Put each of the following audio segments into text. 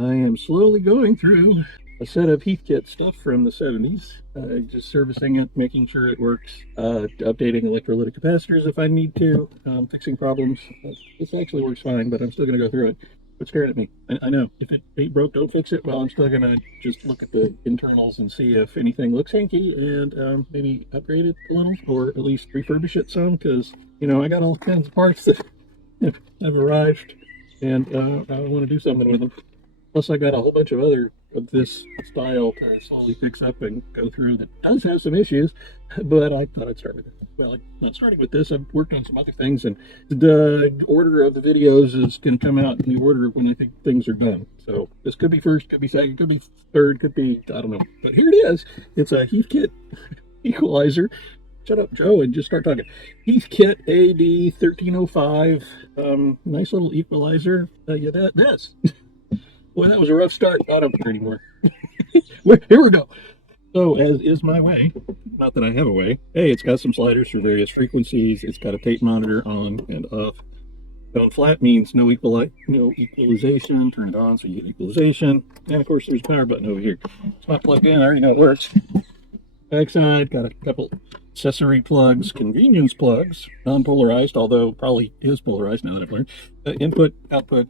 I am slowly going through a set of Heathkit stuff from the 70s, just servicing it, making sure it works, updating electrolytic capacitors if I need to, fixing problems. This actually works fine, but I'm still going to go through it. Quit staring at me. I know, if it ain't broke, don't fix it. Well, I'm still going to just look at the internals and see if anything looks hanky and maybe upgrade it a little, or at least refurbish it some, because, you know, I got all kinds of parts that have arrived, and I want to do something with them. Plus, I got a whole bunch of other of this style to slowly fix up and go through that does have some issues, but I thought I'd start with it. Well, not starting with this, I've worked on some other things, and the order of the videos is going to come out in the order of when I think things are done. So this could be first, could be second, could be third, could be, I don't know. But here it is. It's a Heathkit Equalizer. Shut up, Joe, and just start talking. Heathkit AD-1305. Nice little equalizer. Yeah, that's. Boy, that was a rough start. I don't care anymore. Here we go. So, as is my way, not that I have a way, hey, it's got some sliders for various frequencies. It's got a tape monitor on and off. Going flat means no equalization. Turn it on so you get equalization. And, of course, there's a power button over here. It's not plugged in. I already know it works. Backside, got a couple accessory plugs, convenience plugs, non-polarized, although probably is polarized now that I've learned. Input, output,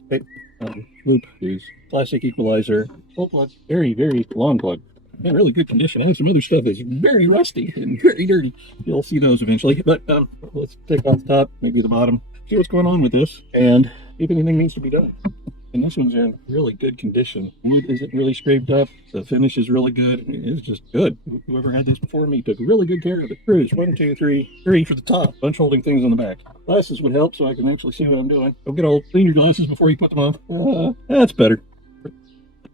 loop is classic equalizer, full plug, very, very long plug. Man, really good condition. I have some other stuff that's very rusty and very dirty. You'll see those eventually. But let's take off the top, maybe the bottom, see what's going on with this, and see if anything needs to be done. And this one's in really good condition. Wood isn't really scraped up. The finish is really good. It's just good. Whoever had these before me took really good care of it. Screws, 1, 2, 3, 3 for the top. Bunch holding things on the back. Glasses would help so I can actually see what I'm doing. Don't get all clean your glasses before you put them on. That's better.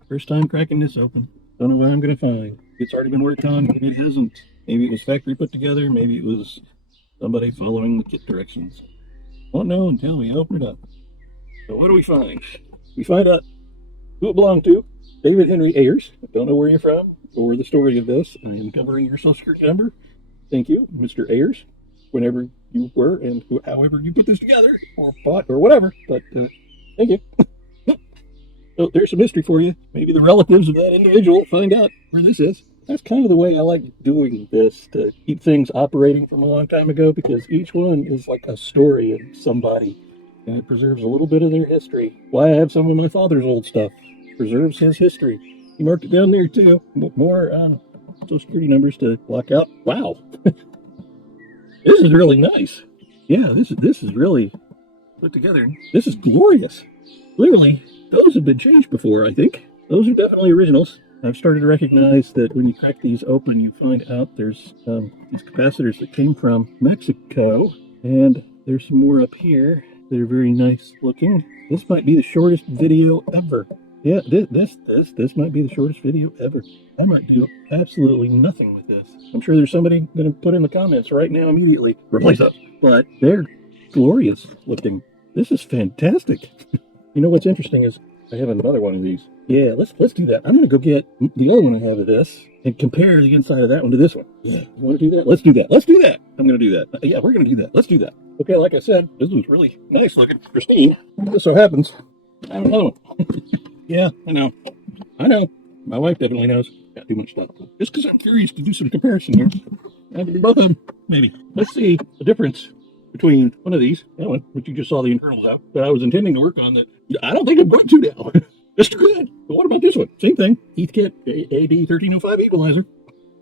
First time cracking this open. Don't know what I'm going to find. It's already been worked on. Maybe it hasn't. Maybe it was factory put together. Maybe it was somebody following the kit directions. Won't know until we open it up. So what do we find? We find out who it belonged to. David Henry Ayers. I don't know where you're from or the story of this. I am covering your social security number. Thank you, Mr. Ayers, whenever you were and however you put this together or bought or whatever. But thank you. So there's some history for you. Maybe the relatives of that individual find out where this is. That's kind of the way I like doing this, to keep things operating from a long time ago, because each one is like a story of somebody. And it preserves a little bit of their history. Why I have some of my father's old stuff. Preserves his history. He marked it down there too. More social security numbers to block out. Wow. This is really nice. Yeah, this is really put together. This is glorious. Clearly, those have been changed before, I think. Those are definitely originals. I've started to recognize that when you crack these open, you find out there's these capacitors that came from Mexico. And there's some more up here. They're very nice looking. This might be the shortest video ever. Yeah, this might be the shortest video ever. I might do absolutely nothing with this. I'm sure there's somebody going to put in the comments right now immediately, replace those. But they're glorious looking. This is fantastic. You know what's interesting is I have another one of these. Yeah, let's do that. I'm going to go get the other one I have of this and compare the inside of that one to this one. Yeah, you want to do that? Let's do that. Let's do that. I'm going to do that. Yeah, we're going to do that. Let's do that. Okay, like I said, this was really nice looking, pristine. Just so happens, I have another one. Yeah, I know. My wife definitely knows. Got too much stuff. Just because I'm curious to do some comparison here. I can do both of them, maybe. Let's see the difference between one of these, that one, which you just saw the internals out, that I was intending to work on, that I don't think I'm going to now. That's good. But what about this one? Same thing. Heathkit AD-1305 Equalizer.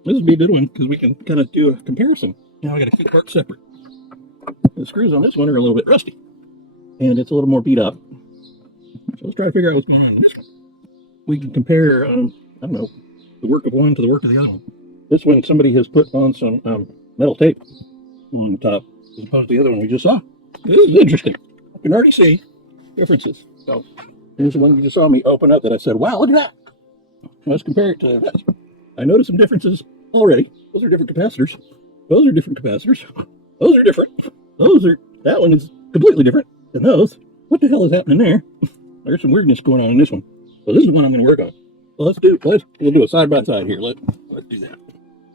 This would be a good one because we can kind of do a comparison. Now I got to keep parts separate. The screws on this one are a little bit rusty, and it's a little more beat up. So let's try to figure out what's going on in this one. We can compare, I don't know, the work of one to the work of the other one. This one, somebody has put on some metal tape on the top, as opposed to the other one we just saw. This is interesting. I can already see differences. So here's the one you just saw me open up that I said, wow, look at that. Let's compare it to this. I noticed some differences already. Those are different capacitors. Those are different capacitors. Those are different. That one is completely different than those. What the hell is happening there? There's some weirdness going on in this one. So this is the one I'm going to work on. So we'll do a side by side here. Let's do that.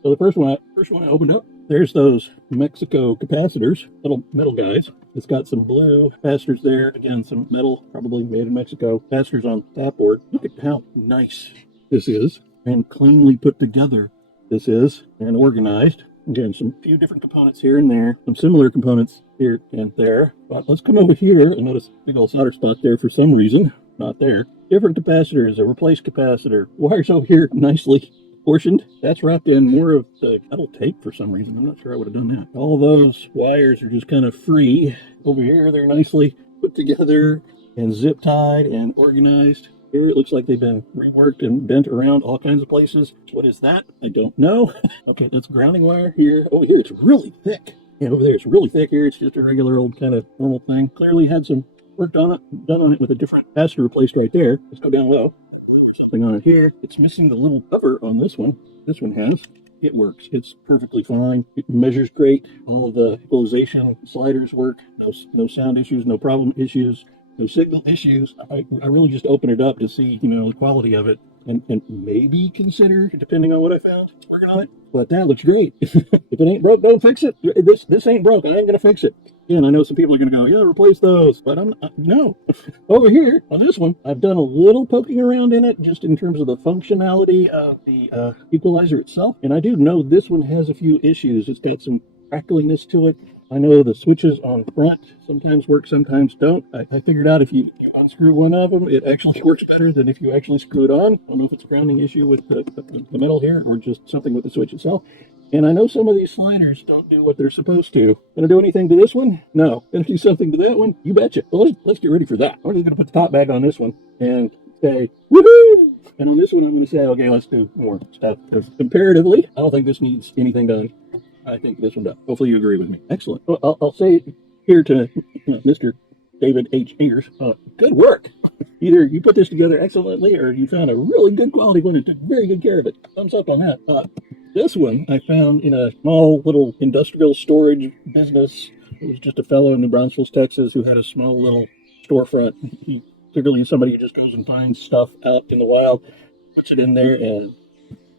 So the first one I opened up, there's those Mexico capacitors, little metal guys. It's got some blue capacitors there. Again, some metal, probably made in Mexico. Capacitors on that board. Look at how nice this is and cleanly put together this is and organized. Again, some few different components here and there, some similar components here and there. But let's come over here and notice a big old solder spot there for some reason. Not there. Different capacitors, a replaced capacitor. Wires over here nicely portioned. That's wrapped in more of the metal tape for some reason. I'm not sure I would have done that. All those wires are just kind of free. Over here, they're nicely put together and zip tied and organized. Here it looks like they've been reworked and bent around all kinds of places. What is that? I don't know. Okay, that's grounding wire here. Oh, here it's really thick. Yeah, over there it's really thick. Here it's just a regular old kind of normal thing. Clearly had some work done on it with a different capacitor replaced right there. Let's go down low. There's something on it here. It's missing the little cover on this one. This one has. It works. It's perfectly fine. It measures great. All of the equalization sliders work. No sound issues, no problem issues, no signal issues. I really just open it up to see, the quality of it and maybe consider, depending on what I found, working on it. But that looks great. If it ain't broke, don't fix it. This ain't broke. I ain't going to fix it. Again, I know some people are going to go, yeah, replace those. But no. Over here, on this one, I've done a little poking around in it, just in terms of the functionality of the equalizer itself. And I do know this one has a few issues. It's got some crackliness to it. I know the switches on front sometimes work, sometimes don't. I figured out if you unscrew one of them, it actually works better than if you actually screw it on. I don't know if it's a grounding issue with the metal here or just something with the switch itself. And I know some of these sliders don't do what they're supposed to. Gonna do anything to this one? No. Gonna do something to that one? You betcha. Well, let's get ready for that. I'm just gonna put the top back on this one and say, woohoo! And on this one, I'm gonna say, okay, let's do more stuff. Because comparatively, I don't think this needs anything done. I think this one does. Hopefully you agree with me. Excellent. Well, I'll say here to Mr. David H. Ayers, good work. Either you put this together excellently or you found a really good quality one and took very good care of it. Thumbs up on that. This one I found in a small little industrial storage business. It was just a fellow in New Braunfels, Texas, who had a small little storefront. He clearly is somebody who just goes and finds stuff out in the wild, puts it in there and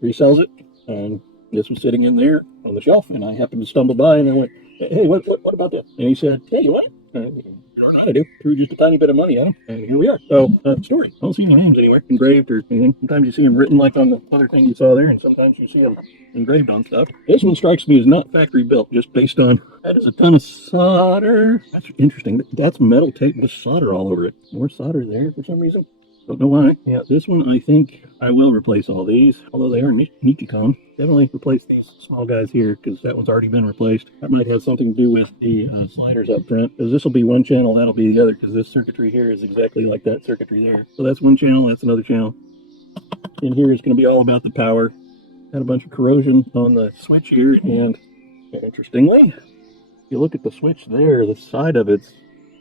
resells it. And this was sitting in there on the shelf, and I happened to stumble by, and I went, hey, what about this? And he said, hey, you want it? I don't know how to do. Threw just a tiny bit of money at him, and here we are. So, story. I don't see any names anywhere engraved or anything. Sometimes you see them written like on the other thing you saw there, and sometimes you see them engraved on stuff. This one strikes me as not factory built, just based on, that is a ton of solder. That's interesting. That's metal tape with solder all over it. More solder there for some reason. Don't know why. Yeah, this one I think I will replace all these, although they are Nikon. Definitely replace these small guys here because that one's already been replaced. That might have something to do with the sliders up front, because this will be one channel, that'll be the other, because this circuitry here is exactly like that circuitry there. So that's one channel, that's another channel. And here is going to be all about the power. Got a bunch of corrosion on the switch here, and interestingly, if you look at the switch there, the side of it's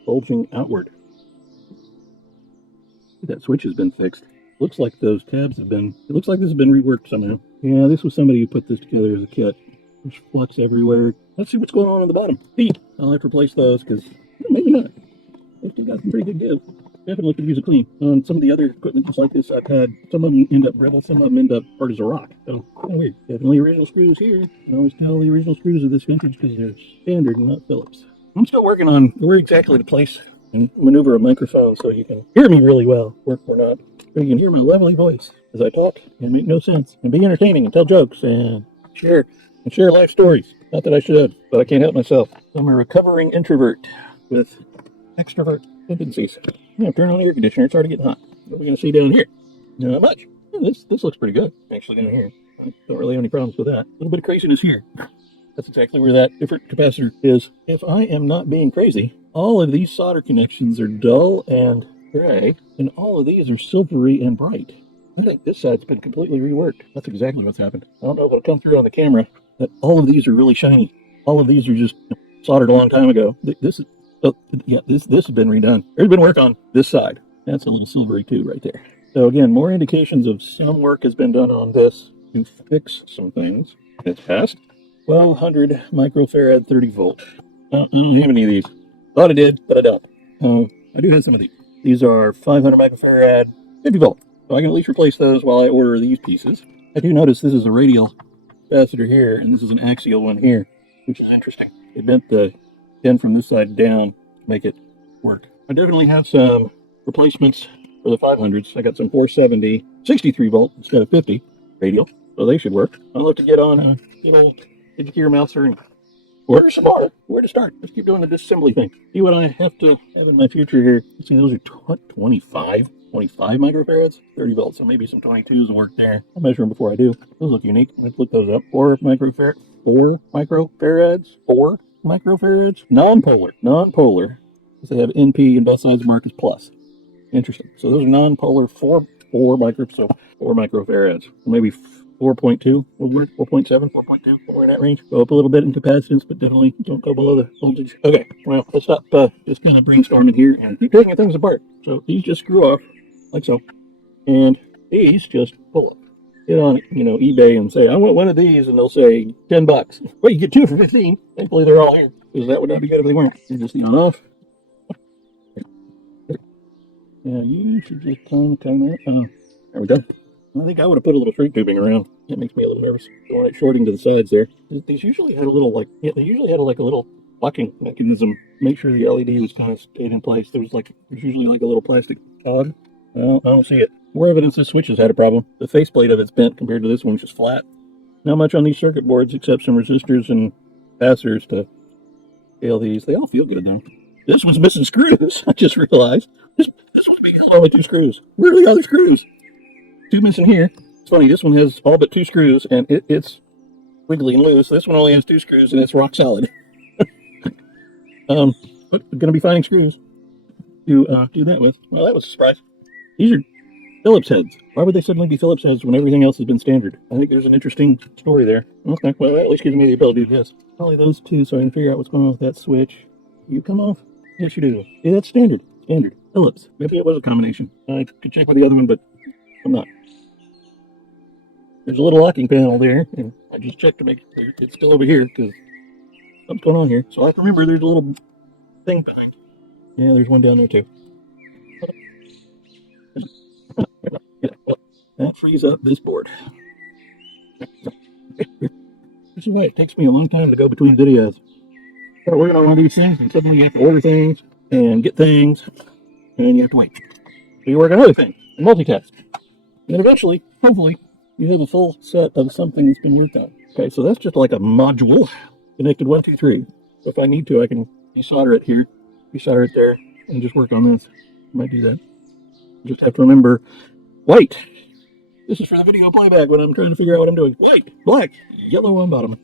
bulging outward. That switch has been fixed. Looks like those tabs have been, it looks like this has been reworked somehow. Yeah, this was somebody who put this together as a kit. There's flux everywhere. Let's see what's going on the bottom. Feet. I'll have to replace those because maybe not. They've still got some pretty good give. Definitely could use a clean. On some of the other equipment just like this I've had, some of them end up brittle, some of them end up hard as a rock. So, weird. Definitely original screws here. I always tell the original screws of this vintage because they're standard and not Phillips. I'm still working on where exactly to place and maneuver a microphone so you can hear me really well, or not. So you can hear my lovely voice as I talk and make no sense and be entertaining and tell jokes and share life stories. Not that I should, but I can't help myself. I'm a recovering introvert with extrovert tendencies. Yeah, turn on the air conditioner. It's already getting hot. What are we going to see down here? Not much. Yeah, this looks pretty good, actually, down here. I don't really have any problems with that. A little bit of craziness here. That's exactly where that different capacitor is. If I am not being crazy, all of these solder connections are dull and gray, and all of these are silvery and bright. I think this side's been completely reworked. That's exactly what's happened. I don't know if it'll come through on the camera, but all of these are really shiny. All of these are just soldered a long time ago. This has been redone. There's been work on this side. That's a little silvery too right there. So again, more indications of some work has been done on this to fix some things. It's past 1200 microfarad 30 volt. I don't have any of these. Thought I did, but I don't. I do have some of these. These are 500 microfarad 50 volt. So I can at least replace those while I order these pieces. I do notice this is a radial capacitor here, and this is an axial one here. which is interesting. They bent the pin from this side down to make it work. I definitely have some replacements for the 500s. I got some 470 63 volt instead of 50 radial, so they should work. I'll have to get on a Educator Mouser and order some more. Where to start? Let's keep doing the disassembly thing. See what I have to have in my future here. See, those are 25 microfarads, 30 volts, so maybe some 22s will work there. I'll measure them before I do. Those look unique. Let's look those up. 4 microfarads, non-polar, because they have NP and both sides marked as plus. Interesting. So those are non-polar 4 microfarads, or maybe 4.2 will work, 4.7, 4.2, somewhere in that range. Go up a little bit in capacitance, but definitely don't go below the voltage. Okay, well, let's stop just kind of brainstorming here and keep taking things apart. So these just screw off, like so, and these just pull up. Get on, eBay and say, I want one of these, and they'll say $10. Well, you get 2 for 15. Thankfully, they're all here, because that would not be good if they weren't. They're just the on-off. Yeah, you should just time that. There we go. I think I would have put a little shrink tubing around. That makes me a little nervous. Going it shorting to the sides there. These usually had a little a little locking mechanism. Make sure the LED was kind of stayed in place. There's usually a little plastic cog. Well, I don't see it. More evidence this switch has had a problem. The faceplate of it's bent compared to this one, which is flat. Not much on these circuit boards except some resistors and capacitors to scale these. They all feel good though. This one's missing screws. I just realized. This one's being held only 2 screws. Where are the other screws? 2 missing here. It's funny, this one has all but 2 screws, and it's wiggly and loose. This one only has 2 screws, and it's rock solid. But we're going to be finding screws to do that with. Well, that was a surprise. These are Phillips heads. Why would they suddenly be Phillips heads when everything else has been standard? I think there's an interesting story there. Okay, well, that at least gives me the ability to do this. Probably those 2, so I can figure out what's going on with that switch. You come off? Yes, you do. Yeah, that's standard. Standard. Phillips. Maybe it was a combination. I could check with the other one, but I'm not. There's a little locking panel there, and I just checked to make sure it's still over here, because something's going on here. So I can remember there's a little thing behind. Yeah, there's one down there too. That frees up this board. This is why it takes me a long time to go between videos. Start working on one of these things, and suddenly you have to order things, and get things, and you have to wait. So you work on other things, and multitask. And then eventually, hopefully, you have a full set of something that's been worked on. Okay, so that's just like a module connected 1, 2, 3. So if I need to, I can desolder it here, desolder it there, and just work on this. I might do that. Just have to remember white. This is for the video playback when I'm trying to figure out what I'm doing. White, black, yellow on bottom.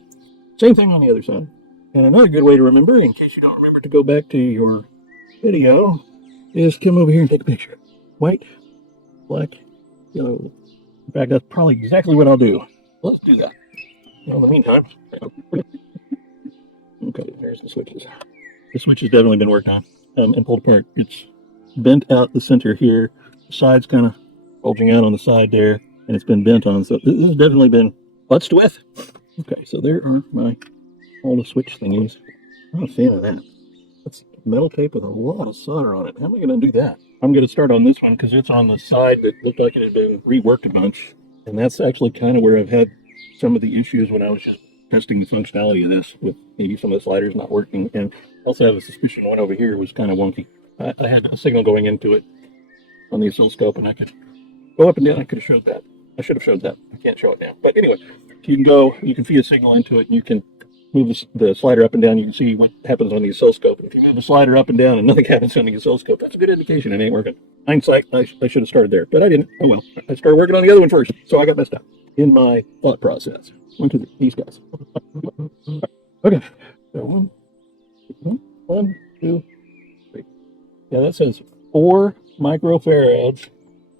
Same thing on the other side. And another good way to remember, in case you don't remember to go back to your video, is come over here and take a picture. White, black, yellow. In fact, that's probably exactly what I'll do. Let's do that. Well, in the meantime, okay, there's the switches. The switch has definitely been worked on and pulled apart. It's bent out the center here. The side's kind of bulging out on the side there, and it's been bent on. So this has definitely been putzed with. Okay, so there are all the switch thingies. I'm not a fan of that. That's metal tape with a lot of solder on it. How am I going to do that? I'm going to start on this one because it's on the side that looked like it had been reworked a bunch. And that's actually kind of where I've had some of the issues when I was just testing the functionality of this, with maybe some of the sliders not working. And I also have a suspicion one over here was kind of wonky. I had a signal going into it on the oscilloscope, and I could go up and down. I could have showed that. I should have showed that. I can't show it now. But anyway, you can feed a signal into it, and you can move the slider up and down. You can see what happens on the oscilloscope. And if you move the slider up and down and nothing happens on the oscilloscope, that's a good indication it ain't working. Hindsight, I should have started there, but I didn't. Oh well. I started working on the other one first, so I got messed up in my thought process. One, two, three, these guys. Okay. So one, two, three. Yeah, that says 4 microfarads,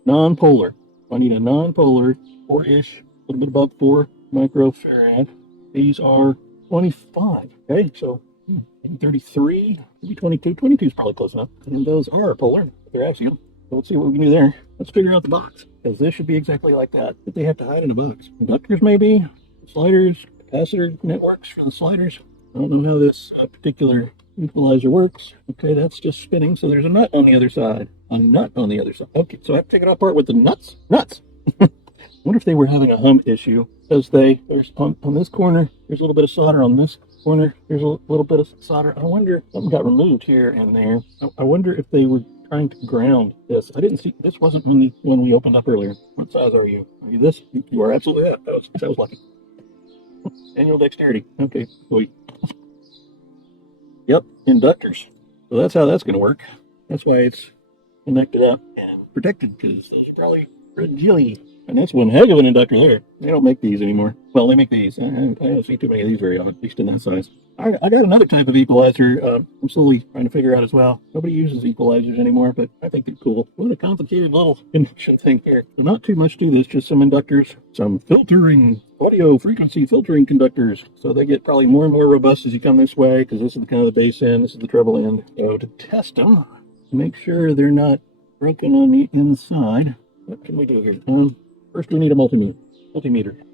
non-polar. I need a non-polar, 4-ish, a little bit above 4 microfarad. These are 25. Okay, so maybe 33, maybe 22. 22 is probably close enough. And those are polar. They're axial. So let's see what we can do there. Let's figure out the box, because this should be exactly like that. But they have to hide in a box. Inductors maybe, sliders, capacitor networks for the sliders. I don't know how this particular equalizer works. Okay, that's just spinning. So there's a nut on the other side. A nut on the other side. Okay, so I have to take it apart with the nuts. Nuts! I wonder if they were having a hump issue because there's on this corner, there's a little bit of solder. On this corner, there's a little bit of solder. I wonder, something got removed here and there. I wonder if they were trying to ground this. I didn't see, this wasn't on the one we opened up earlier. What size are you? Are you this? You are absolutely that. That was lucky. Manual dexterity. Okay. Sweet. Yep, inductors. So that's how that's going to work. That's why it's connected up and protected, because those are probably fragile. And that's one heck of an inductor there. They don't make these anymore. Well, they make these. I don't see too many of these very often, at least in that size. I got another type of equalizer I'm slowly trying to figure out as well. Nobody uses equalizers anymore, but I think they're cool. What a complicated little induction thing here. So not too much to this, just some inductors, some filtering, audio frequency filtering conductors. So they get probably more and more robust as you come this way, because this is kind of the bass end, this is the treble end. So to test them, make sure they're not broken on the inside. What can we do here? First, we need a multimeter.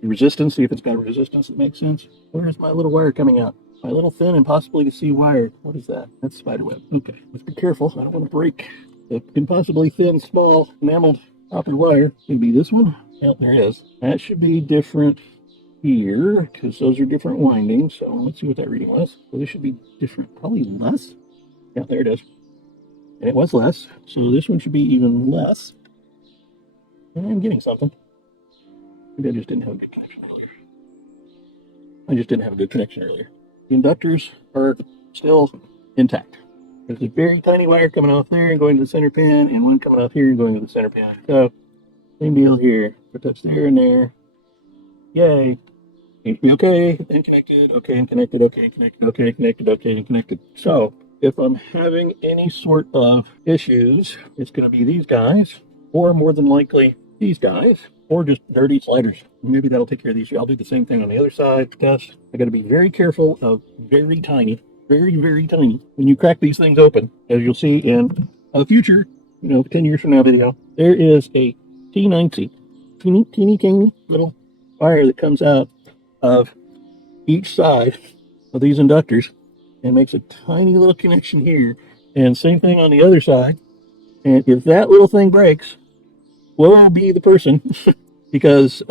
The resistance, see if it's got a resistance that makes sense. Where's my little wire coming out? My little thin and possibly to see wire. What is that? That's spiderweb. Okay, let's be careful. I don't want to break the impossibly thin, small, enameled copper wire. Could be this one. Yep, there it is. That should be different here, because those are different windings. So let's see what that reading was. So this should be different, probably less. Yeah, there it is. And it was less. So this one should be even less. And I'm getting something. Maybe I just didn't have a good connection earlier. The inductors are still intact. There's a very tiny wire coming off there and going to the center pin, and one coming off here and going to the center pin. So, same deal here. Put touch there and there. Yay. Okay, and connected, okay, and connected, okay, and connected, okay, and connected, okay, and connected. So, if I'm having any sort of issues, it's going to be these guys, or more than likely these guys, or just dirty sliders. Maybe that'll take care of these. I'll do the same thing on the other side, because I got to be very careful of very tiny, very tiny. When you crack these things open, as you'll see in a future, 10 years from now video, there is a T90, teeny little wire that comes out of each side of these inductors and makes a tiny little connection here. And same thing on the other side. And if that little thing breaks, woe be the person, because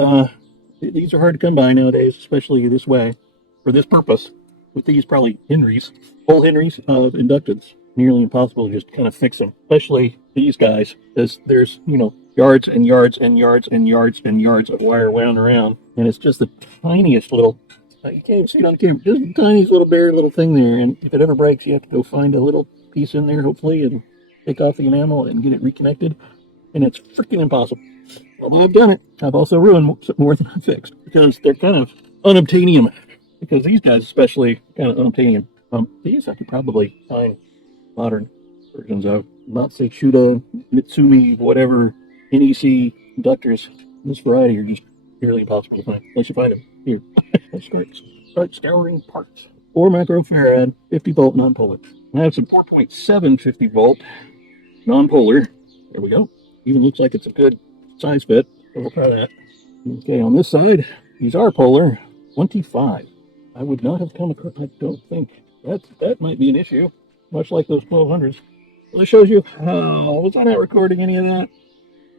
these are hard to come by nowadays, especially this way, for this purpose, with these probably whole Henrys of inductance. Nearly impossible to just kind of fix them, especially these guys, because there's, yards and yards and yards and yards and yards of wire wound around, and it's just the tiniest little, you can't even see it on camera, just the tiniest little bare little thing there, and if it ever breaks, you have to go find a little piece in there, hopefully, and take off the enamel and get it reconnected. And it's freaking impossible. Although I've done it, I've also ruined more than I've fixed, because they're kind of unobtainium. Because these guys especially kind of unobtainium. These I could probably find modern versions of. Not Seishuda, Mitsumi, whatever, NEC inductors. This variety are just nearly impossible to find. Unless you find them here. Let's start scouring parts. 4 microfarad, 50 volt non-polar. I have some 4.7 50 volt non-polar. There we go. Even looks like it's a good size fit, so we'll try that. Okay, on this side, these are polar, 25. I would not have come across, I don't think. That might be an issue, much like those 1200s. Well, this shows you how, was I not recording any of that?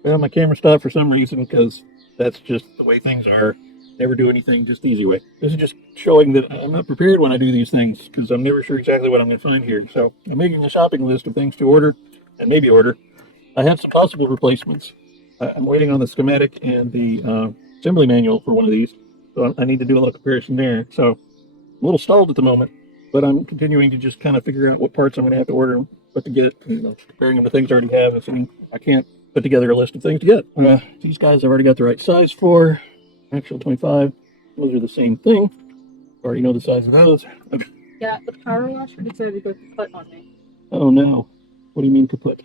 Well, my camera stopped for some reason, because that's just the way things are. Never do anything just the easy way. This is just showing that I'm not prepared when I do these things, because I'm never sure exactly what I'm going to find here. So I'm making a shopping list of things to order, and maybe order. I have some possible replacements. I'm waiting on the schematic and the assembly manual for one of these, so I need to do a little comparison there. So I'm a little stalled at the moment, but I'm continuing to just kind of figure out what parts I'm going to have to order, what to get, comparing them to things I already have. Assuming I can't put together a list of things to get. These guys I've already got the right size for. Actual 25. Those are the same thing. Already know the size of those. Yeah, the power washer decided to go kaput on me. Oh no. What do you mean kaput?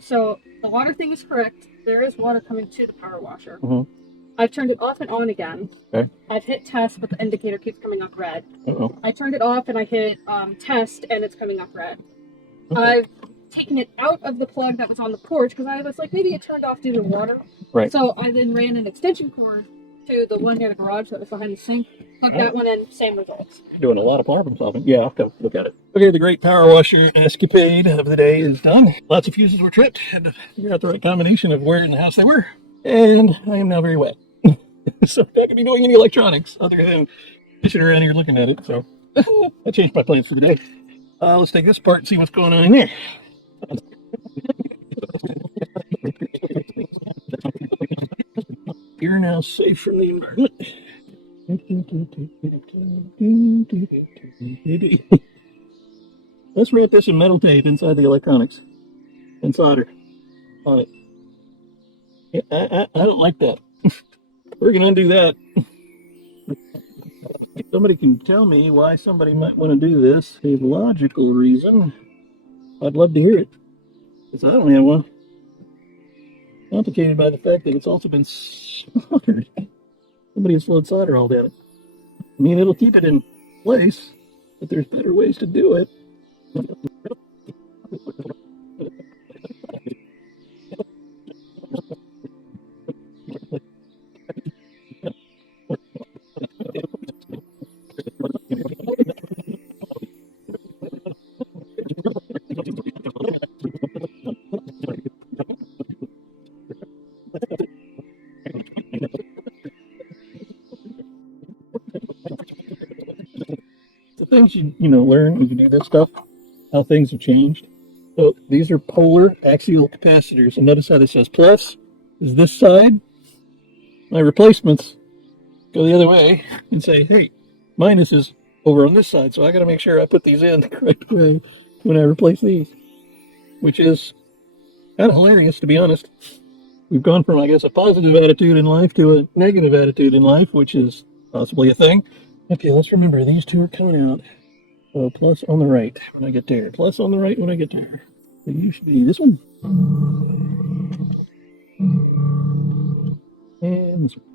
So the water thing is correct. There is water coming to the power washer. I've turned it off and on again. Okay. I've hit test, but the indicator keeps coming up red. Uh-oh. I turned it off and I hit test, and it's coming up red. Okay. I've taken it out of the plug that was on the porch, because I was like, maybe it turned off due to water. Right. So I then ran an extension cord to the one near the garage that was behind the sink. Plugged that one in, same results. Doing a lot of problem solving. Yeah, I'll come look at it. Okay, the great power washer escapade of the day is done. Lots of fuses were tripped. Had to figure out the right combination of where in the house they were. And I am now very wet. So I'm not going to be doing any electronics other than sitting around here looking at it. So I changed my plans for the day. Let's take this apart and see what's going on in there. You're now safe from the environment. Let's wrap this in metal tape inside the electronics and solder on it. Yeah, I don't like that. We're going to undo that. If somebody can tell me why somebody might want to do this, a logical reason, I'd love to hear it. Because I don't have one. Complicated by the fact that it's also been soldered. Somebody has slowed solder all down it. I mean, it'll keep it in place, but there's better ways to do it. The things you learn when you do this stuff, how things have changed. So these are polar axial capacitors, and notice how this says plus is this side. My replacements go the other way and say, hey, minus is over on this side, so I got to make sure I put these in the correct way when I replace these, which is kind of hilarious, to be honest. We've gone from, I guess, a positive attitude in life to a negative attitude in life, which is possibly a thing. Okay, let's remember these two are coming out. So plus on the right when I get there. Plus on the right when I get there. It used to be this one. And this one.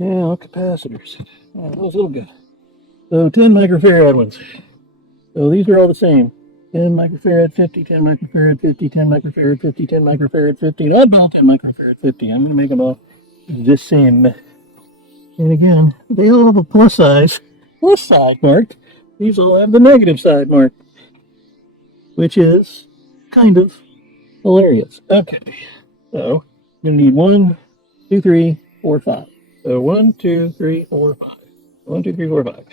Now, capacitors. Those little guys. So 10 microfarad ones. So these are all the same. 10 microfarad 50, 10 microfarad 50, 10 microfarad 50, 10 microfarad 50, and oddball 10 microfarad 50. I'm going to make them all the same. And again, they all have a plus side marked. These all have the negative side marked, which is kind of hilarious. Okay, so I'm going to need 1, 2, 3, 4, 5. So 1, 2, 3, 4, 5. 1, 2, 3, 4, 5.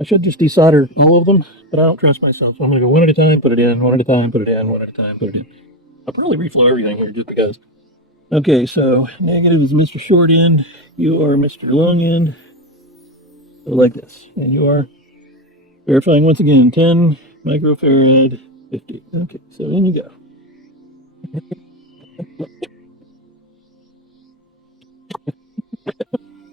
I should just desolder all of them, but I don't trust myself. So I'm going to go one at a time, put it in, one at a time, put it in, one at a time, put it in. I'll probably reflow everything here just because. Okay, so negative is Mr. Short End. You are Mr. Long End. So like this. And you are verifying once again 10 microfarad 50. Okay, so in you go.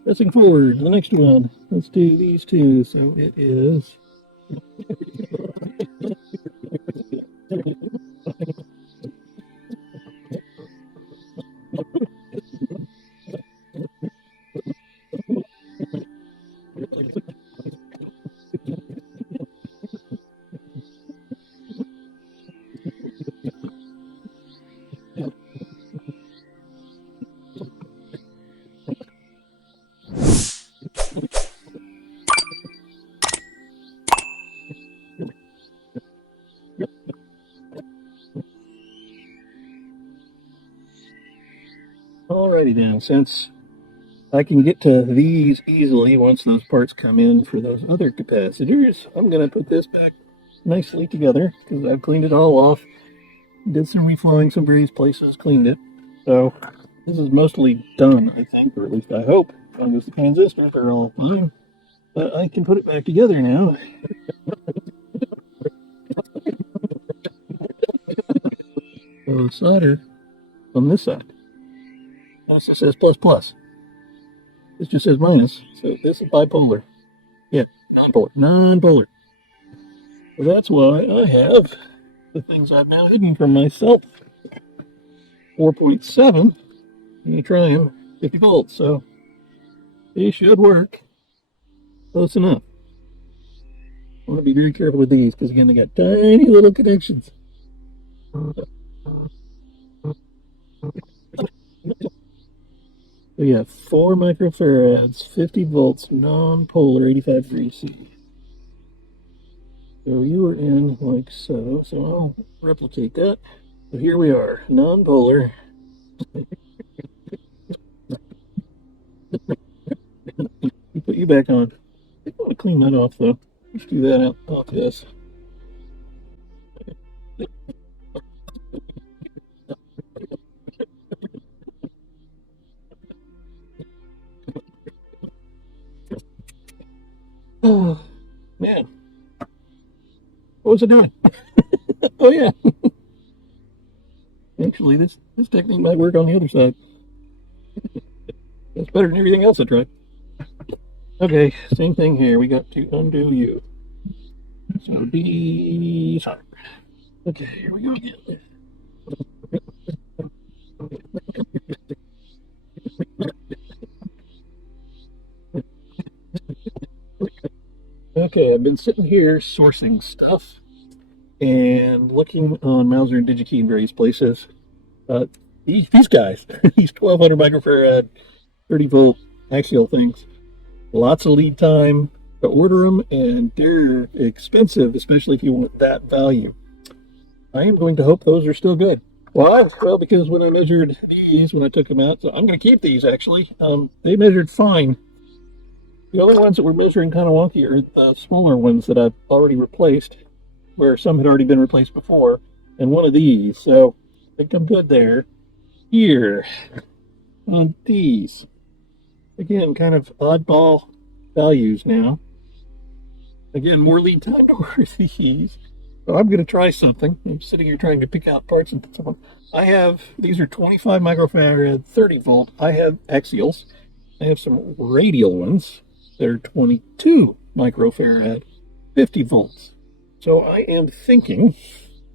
Pressing forward, the next one. Let's do these two. So it is. Alrighty then, since I can get to these easily once those parts come in for those other capacitors, I'm going to put this back nicely together because I've cleaned it all off. Did some reflowing some various places, cleaned it. So this is mostly done, I think, or at least I hope, as long as the transistors are all fine. But I can put it back together now. So solder on this side. Also says plus plus. This just says minus, so this is bipolar. Yeah, non-polar. So that's why I have the things I've now hidden from myself. 4.7, you try them, 50 volts, so they should work close enough. I want to be very careful with these because again they got tiny little connections. So yeah, 4 microfarads, 50 volts, non-polar, 85 degrees C. So you were in like so. So I'll replicate that. So here we are, non-polar. Put you back on. I want to clean that off though. Let's do that out off this. Oh man, what was it doing? Oh yeah, actually this technique might work on the other side. That's better than everything else I tried. Okay, same thing here. We got to undo you. So be sorry. Okay, here we go again. Okay, I've been sitting here sourcing stuff and looking on Mauser and DigiKey in various places. These guys, these 1200 microfarad, 30 volt axial things, lots of lead time to order them, and they're expensive, especially if you want that value. I am going to hope those are still good. Why? Well, because when I measured these, when I took them out, so I'm going to keep these actually. They measured fine. The only ones that were measuring kind of wonky are the smaller ones that I've already replaced, where some had already been replaced before, and one of these. So they come good there. Here, on these, again, kind of oddball values now. Again, more lead time to order these. So I'm going to try something. I'm sitting here trying to pick out parts and so on. I have, these are 25 microfarad, 30 volt. I have axials. I have some radial ones. They're 22 microfarad, 50 volts. So I am thinking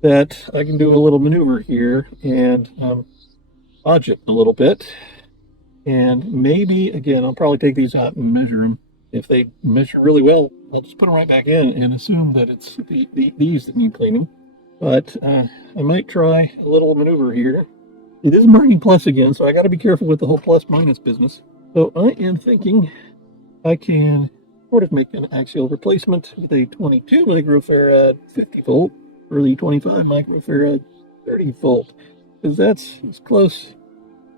that I can do a little maneuver here and dodge it a little bit. And maybe, again, I'll probably take these out and measure them. If they measure really well, I'll just put them right back in and assume that it's these that need cleaning. But I might try a little maneuver here. It is marking plus again, so I got to be careful with the whole plus minus business. So I am thinking I can sort of make an axial replacement with a 22 microfarad 50 volt for the 25 microfarad 30 volt, because that's as close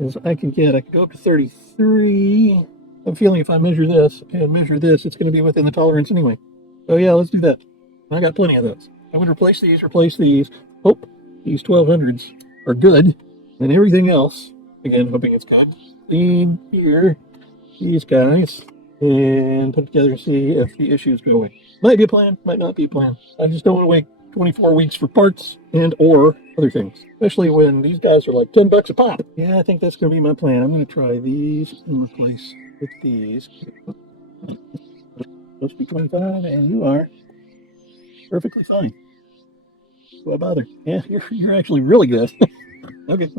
as I can get. I can go up to 33. I'm feeling if I measure this and measure this, it's going to be within the tolerance anyway. So yeah, let's do that. I got plenty of those. I would replace these. Hope these 1200s are good. And everything else, again, hoping it's good. Clean here, these guys, and put together and see if the issues go away. Might be a plan, might not be a plan. I just don't want to wait 24 weeks for parts and or other things, especially when these guys are like 10 bucks a pop. Yeah, I think that's going to be my plan. I'm going to try these and replace with these. Supposed to be 25, and you are perfectly fine. Why bother? Yeah, you're actually really good. Okay,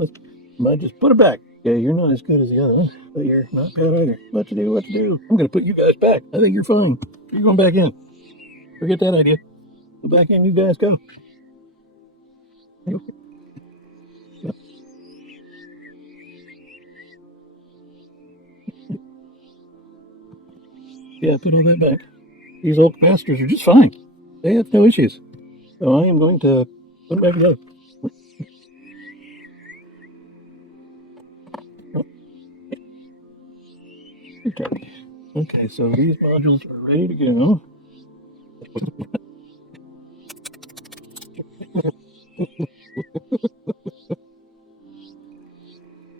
might just put it back. Yeah, you're not as good as the other one, but you're not bad either. What to do? I'm going to put you guys back. I think you're fine. You're going back in. Forget that idea. Go back in, you guys go. Okay. Yeah, put all that back. These old capacitors are just fine. They have no issues. So I am going to put them back together. Okay, so these modules are ready to go.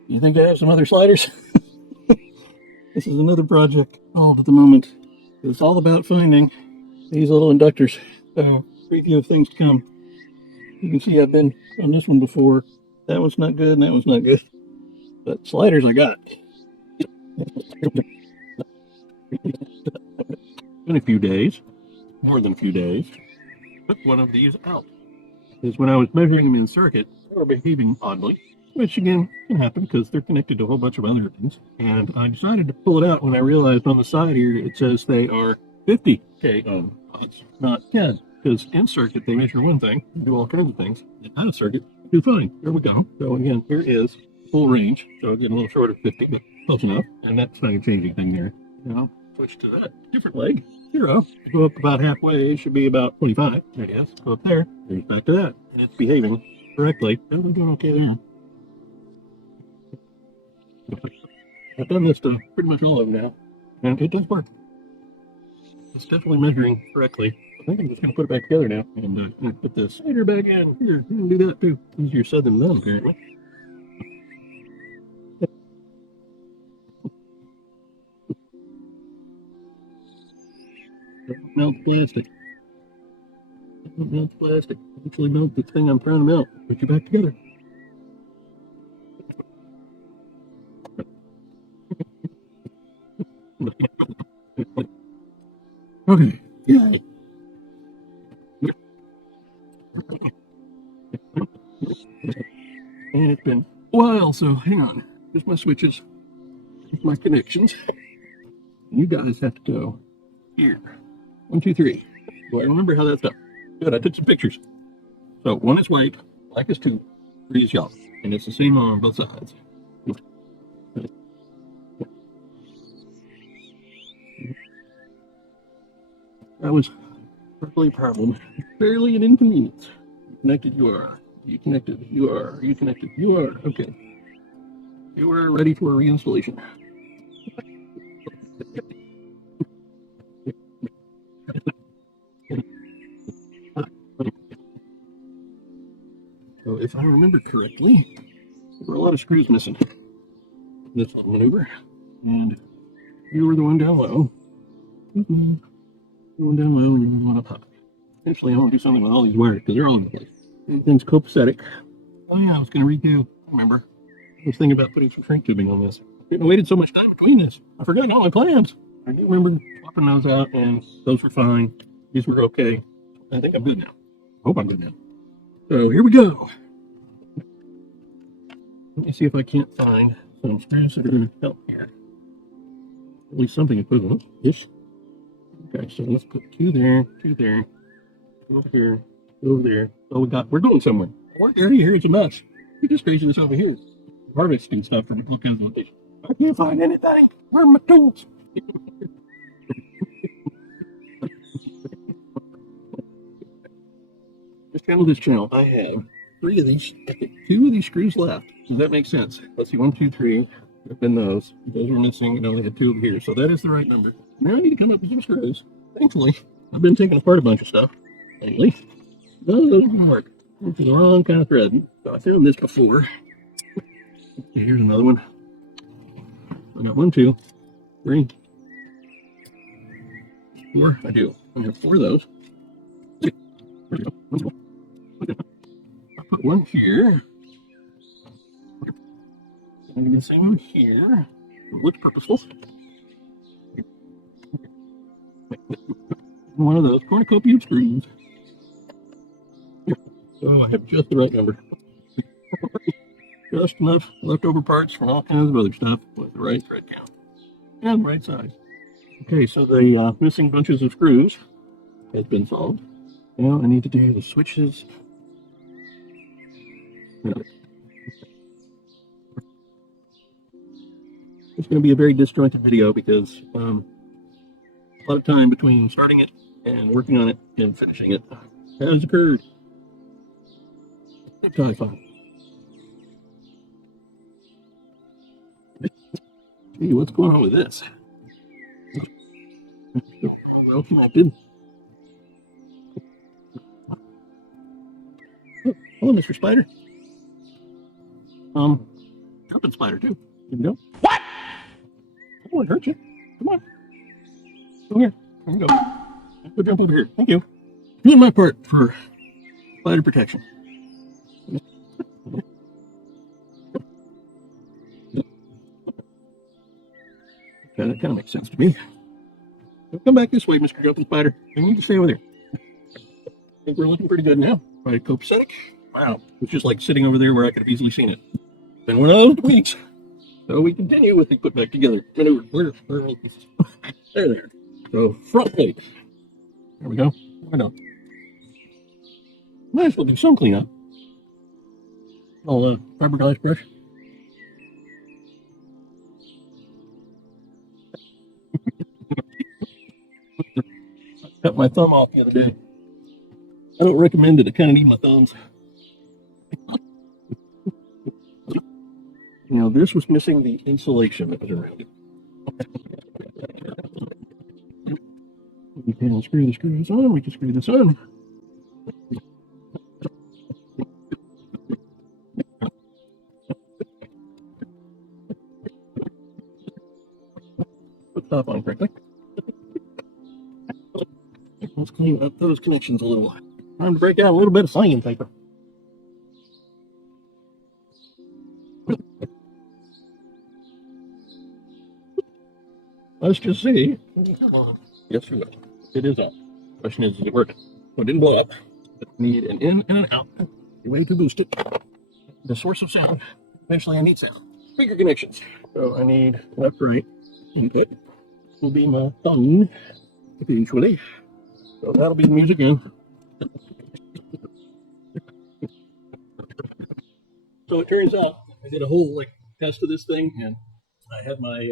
You think I have some other sliders? This is another project at the moment. It's all about finding these little inductors. So, preview of things to come. You can see I've been on this one before. That one's not good, and that one's not good. But sliders I got. In a few days, more than a few days, took one of these out. Because when I was measuring them in circuit, they were behaving oddly, which again can happen because they're connected to a whole bunch of other things. And I decided to pull it out when I realized on the side here it says they are 50k ohm. It's not 10, because in circuit they measure one thing, do all kinds of things, and out of circuit do fine. There we go. So again, here is full range, so it's getting a little short of 50, but close enough. And that's not going to change anything there. Now, switch to that different leg, 0. Go up about halfway, it should be about 25. There it is. Go up there, and it's back to that. And it's behaving correctly. We're doing okay there. I've done this to pretty much all of them now, and it does work. It's definitely measuring correctly. I think I'm just going to put it back together now, and put the slider back in. Here, you can do that too. Easier said than done, apparently. Don't melt plastic. Don't melt plastic. Actually melt the thing I'm trying to melt. Put you back together. Okay. Yeah. And it's been a while, so hang on. Here's my switches. Here's my connections. You guys have to go here. 1, 2, 3. Do I remember how that's done? Good, I took some pictures. So 1 is white, black is 2, 3 is yellow. And it's the same on both sides. That was probably a problem. Barely an inconvenience. Connected you are. You connected. You are. You connected. You are. Okay. You are ready for reinstallation. So if I remember correctly, there were a lot of screws missing in this little maneuver. And you were the one down low. The one down low and the one up high. Eventually I want to do something with all these wires because they're all in place. Everything's copacetic. Oh yeah, I was going to redo. I remember. I was thinking about putting some shrink tubing on this. I waited so much time between this. I forgot all my plans. I do remember swapping those out, and those were fine. These were okay. I think I'm good now. Hope I'm good now. So here we go. Let me see if I can't find some screws that are going to help here. At least something equivalent-ish. Okay, so let's put 2 there, 2 there, 2 over here, 2 over there. So we're going somewhere. We're already here. It's a mess. We just created this over here. Harvesting stuff for the book of location. I can't find anything. Where are my tools? Just handle this channel. I have 3 of these, 2 of these screws left. Does that make sense? Let's see, 1, 2, 3. I've been those. Those are missing, and I only had 2 over here. So that is the right number. Now I need to come up with some screws. Thankfully, I've been taking apart a bunch of stuff lately. None of those didn't work. This is the wrong kind of thread. So I found this before. Okay, here's another one. I got 1, 2, 3, 4. I do. I have 4 of those. There we go. I'll put 1 here. I'm going to say 1 here. What's purposeful? 1 of those cornucopia screws. So I have just the right number. Just enough leftover parts from all kinds of other stuff with the right thread count and the right size. Okay, so the missing bunches of screws has been solved. Now I need to do the switches. It's going to be a very disjointed video because a lot of time between starting it and working on it and finishing it has occurred. It's probably fun. Gee, what's going on with this? Well connected. Oh, hello, Mr. Spider. Jumping spider too. Here we go. What? I don't want to hurt you. Come on. Come here. Here we go. Go jump over here. Thank you. Doing my part for spider protection. Okay, that kind of makes sense to me. Come back this way, Mr. Jumping Spider. I need to stay over there. I think we're looking pretty good now. Right, copacetic. Wow, it's just like sitting over there where I could have easily seen it. Been one of those weeks. So we continue with the put back together maneuver. Where are all pieces? There. So front plate. There we go. Why not? Might as well do some cleanup. Fiberglass brush. Cut my thumb off the other day. I don't recommend it. I kind of need my thumbs. Now this was missing the insulation that was around it. We can screw this on. We can screw this on. Put the top on correctly. Let's clean up those connections a little. Time to break out a little bit of singing paper. Let's just see. Come on. Yes, we will. It is up. Question is, does it work? So it didn't blow up. But we need an in and an out. A way to boost it. The source of sound. Eventually I need sound. Speaker connections. So I need left, right, input. Will be my phone eventually. So that'll be the music in. So it turns out I did a whole test of this thing, and I had my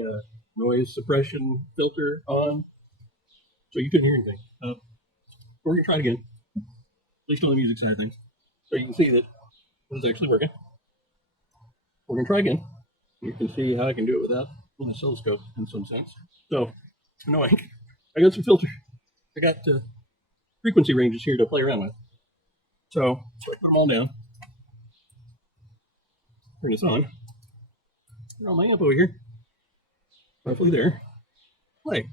noise suppression filter on, so you couldn't hear anything. We're gonna try it again, at least on the music side of things, so you can see that it is actually working. We're gonna try again. You can see how I can do it without an oscilloscope in some sense. So, annoying. I got some filter. I got frequency ranges here to play around with. So I put them all down. Turn this on. Turn on my amp over here. Roughly there. Play.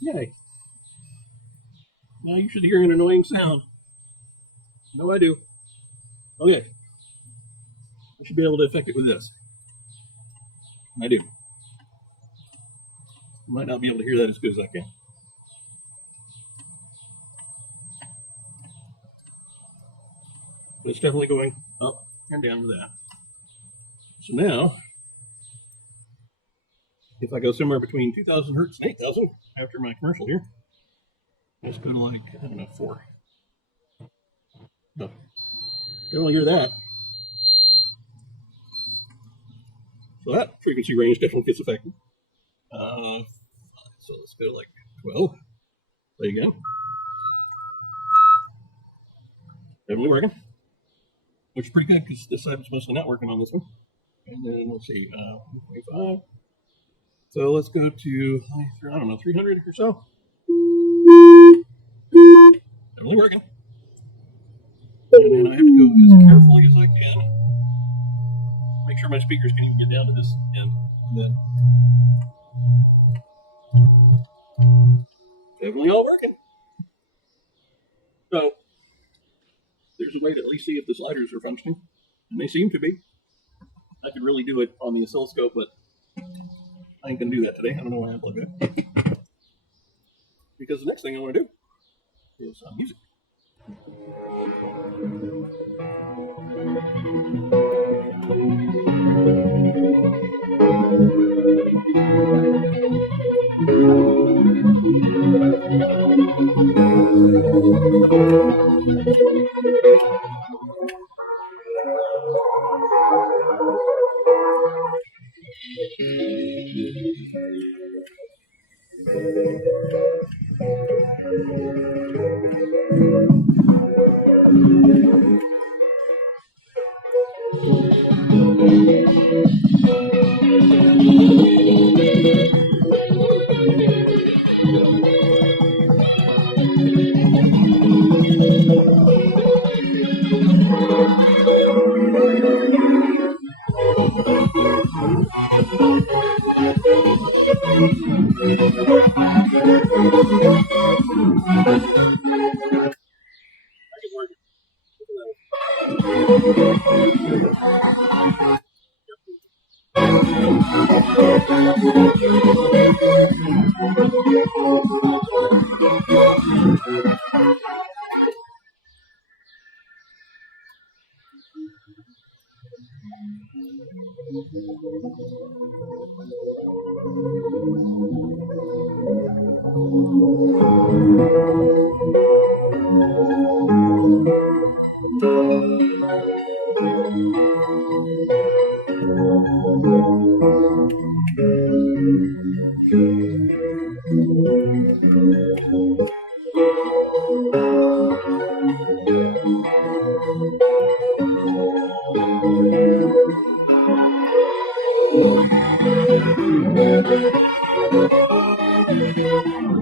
Yay. Now you should hear an annoying sound. No, I do. Okay. I should be able to affect it with this. I do. Might not be able to hear that as good as I can. But it's definitely going up and down with that. So now, if I go somewhere between 2,000 hertz and 8,000 after my commercial here, let's go to I don't know, 4. No, you don't hear that. So that frequency range definitely gets affected. So let's go to 12. Play again. Definitely working. Which is pretty good because this side was mostly not working on this one. And then let's see, 125. So let's go to, I don't know, 300 or so. Definitely working. And then I have to go as carefully as I can. Make sure my speakers can even get down to this end. And then definitely all working. So there's a way to at least see if the sliders are functioning. And they seem to be. I could really do it on the oscilloscope, but I ain't going to do that today. I don't know why I plug it. Because the next thing I want to do is music.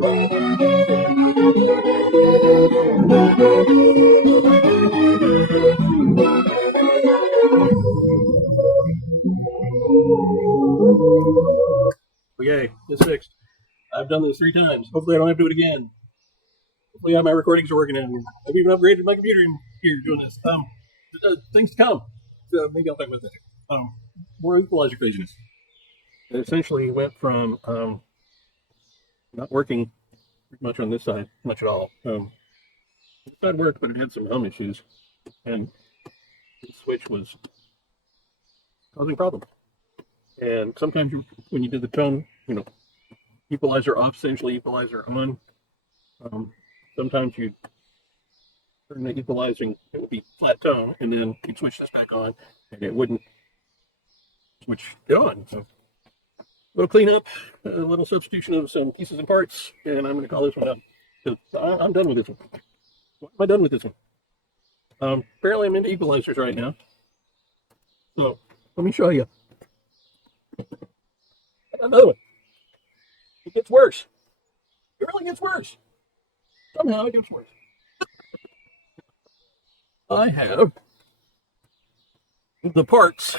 Okay, it's fixed. I've done those 3 times. Hopefully I don't have to do it again. Hopefully my recordings are working out. I've even upgraded my computer in here doing this. Things to come. So maybe I'll talk about that. More equalizer craziness. It essentially went from not working much on this side, much at all. This side worked, but it had some hum issues, and the switch was causing problems. And sometimes when you did the tone, equalizer off, essentially equalizer on, sometimes you'd turn the equalizing, it would be flat tone, and then you'd switch this back on, and it wouldn't switch it on. So a little cleanup, a little substitution of some pieces and parts, and I'm going to call this one up. I'm done with this one. Why am I done with this one? Apparently I'm into equalizers right now. So let me show you. Another one. It gets worse. It really gets worse. Somehow it gets worse. I have the parts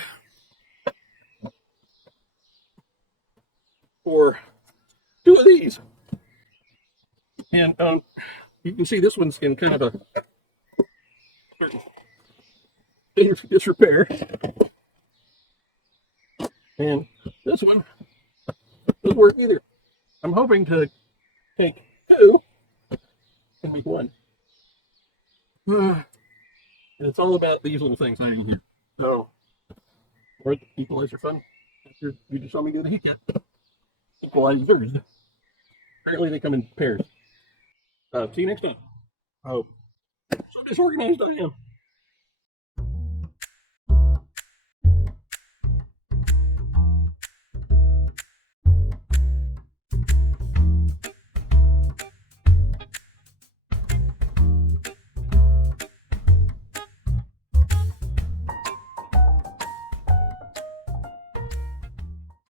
for 2 of these. And you can see this one's in kind of a disrepair. And this one doesn't work either. I'm hoping to take 2 and make 1. And it's all about these little things hiding here. So, more equalizer fun. After you just saw me do the Heathkit equalizers. Apparently they come in pairs. See you next time. Oh, so disorganized I am.